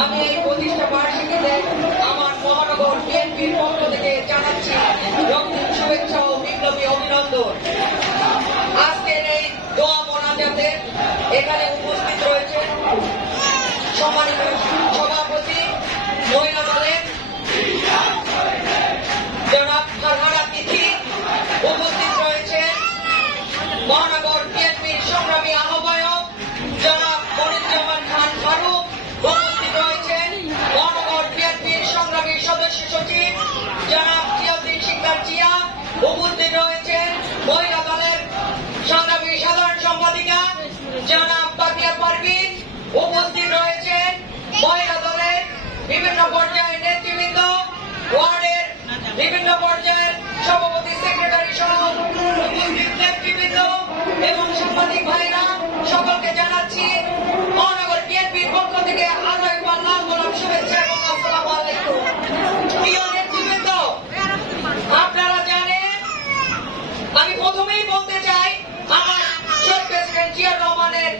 আমি এই প্রতিষ্ঠা বার্ষিকীতে আমার মহানগর বিএনপির পক্ষ থেকে জানাচ্ছি রক্তিম শুভেচ্ছা ও বিপ্লবী অভিনন্দন। আজকের এই দোয়া মোনাজাতে এখানে উপস্থিত রয়েছে সম্মানিত সভাপতি মহিলা দলের জনাব ফারহানা তিথি, উপস্থিত রয়েছে মহানগর বিএনপির সংগ্রামী আহ্বায়ক জনাব মনিরুজ্জামান খান ফারুক, উপস্থিত রয়েছেন মহানগর বিএনপির সংগ্রামী সদস্য সচিব জনাব জিয়াউদ্দিন শিকদার জিয়া, উপস্থিত রয়েছেন মহিলা দলের সংগ্রামী সাধারণ সম্পাদিকা জনাব পাপিয়া পারভিন, উপস্থিত রয়েছেন মহিলা দলের বিভিন্ন পর্যায়ের নেতৃবৃন্দ, ওয়ার্ডের বিভিন্ন পর্যায়ের সভাপতি সেক্রেটারি সহ উপস্থিত নেতৃবৃন্দ এবং সাংবাদিক ভাইরা, সকলকে জানাচ্ছি মহানগর বিএনপির পক্ষ থেকে আরো একবার লাল গোলাপ শুভেচ্ছা এবং আসসালামু আলাইকুম। প্রিয় নেতৃবৃন্দ, আপনারা জানেন, আমি প্রথমেই বলতে চাই আমার শহীদ প্রেসিডেন্ট জিয়াউর রহমানের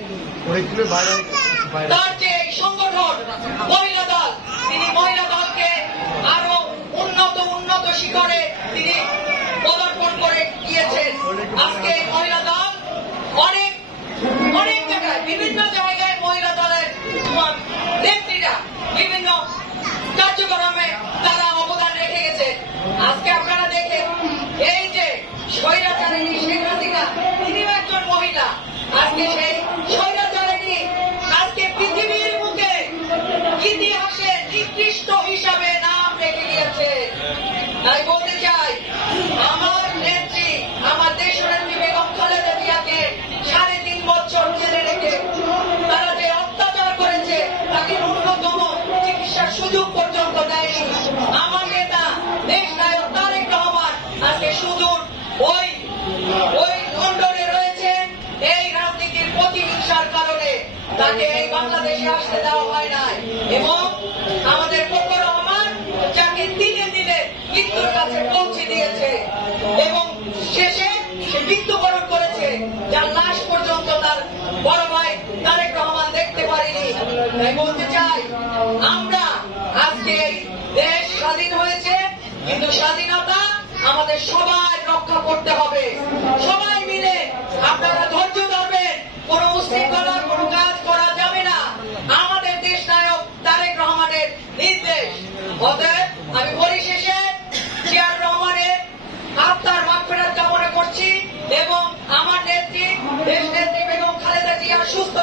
তার যে সংগঠন মহিলা দল, তিনি মহিলা দলকে আরো উন্নত শিখরে তিনি পদার্পণ করে গিয়েছেন। আজকে মহিলা দল অনেক জায়গায় বিভিন্ন জায়গায় মহিলা দলের নেত্রীরা বিভিন্ন কার্যক্রমে তারা অবদান রেখে গেছে। আজকে আপনারা দেখেন এই যে স্বৈরাচারিণী শেখ হাসিনা, তিনিও একজন মহিলা। আজকে সেই স্বৈরাচারিণী আজকে পৃথিবীর মুখে ইতিহাসে নিকৃষ্ট হিসাবে নাম রেখে দিয়েছে। তাই বলতে চাই, আমার নেত্রী, আমার দেশনেত্রী বেগম খালেদা জিয়াকে 3.5 বছর জেলে রেখে তারা যে অত্যাচার করেছে, তাকে ন্যূনতম চিকিৎসার সুযোগ পর্যন্ত দেয়নি। আমার নেতা দেশ নায়ক তারেক রহমান আজকে সুদূর ওই লন্ডনে রয়েছেন। এই রাজনীতির প্রতিহিংসার কারণে তাকে এই বাংলাদেশে আসতে দেওয়া হয় নাই এবং আমাদের ফখরুর রহমান যাকে দিনে দিনে মৃত্যুর কাছে পৌঁছে দিয়েছে এবং শেষে সে মৃত্যুবরণ করেছে, যার লাশ পর্যন্ত তার বড় ভাই তারেক রহমান দেখতে পারেনি। তাই বলতে চাই, আমরা আজকে এই দেশ স্বাধীন হয়েছে, কিন্তু স্বাধীনতা আমাদের সবাই রক্ষা করতে হবে। সবাই মিলে আপনারা ধৈর্য ধরবেন, কোন উশৃঙ্খলার কোন কাজ করা যাবে না, আমাদের দেশ নায়ক তারেক রহমানের নির্দেশ। অতএব আমি পরিশেষে জিয়াউর রহমানের আত্মার মাগফিরাত কামনা করছি এবং আমার নেত্রী দেশ নেত্রী বেগম খালেদা জিয়ার সুস্থ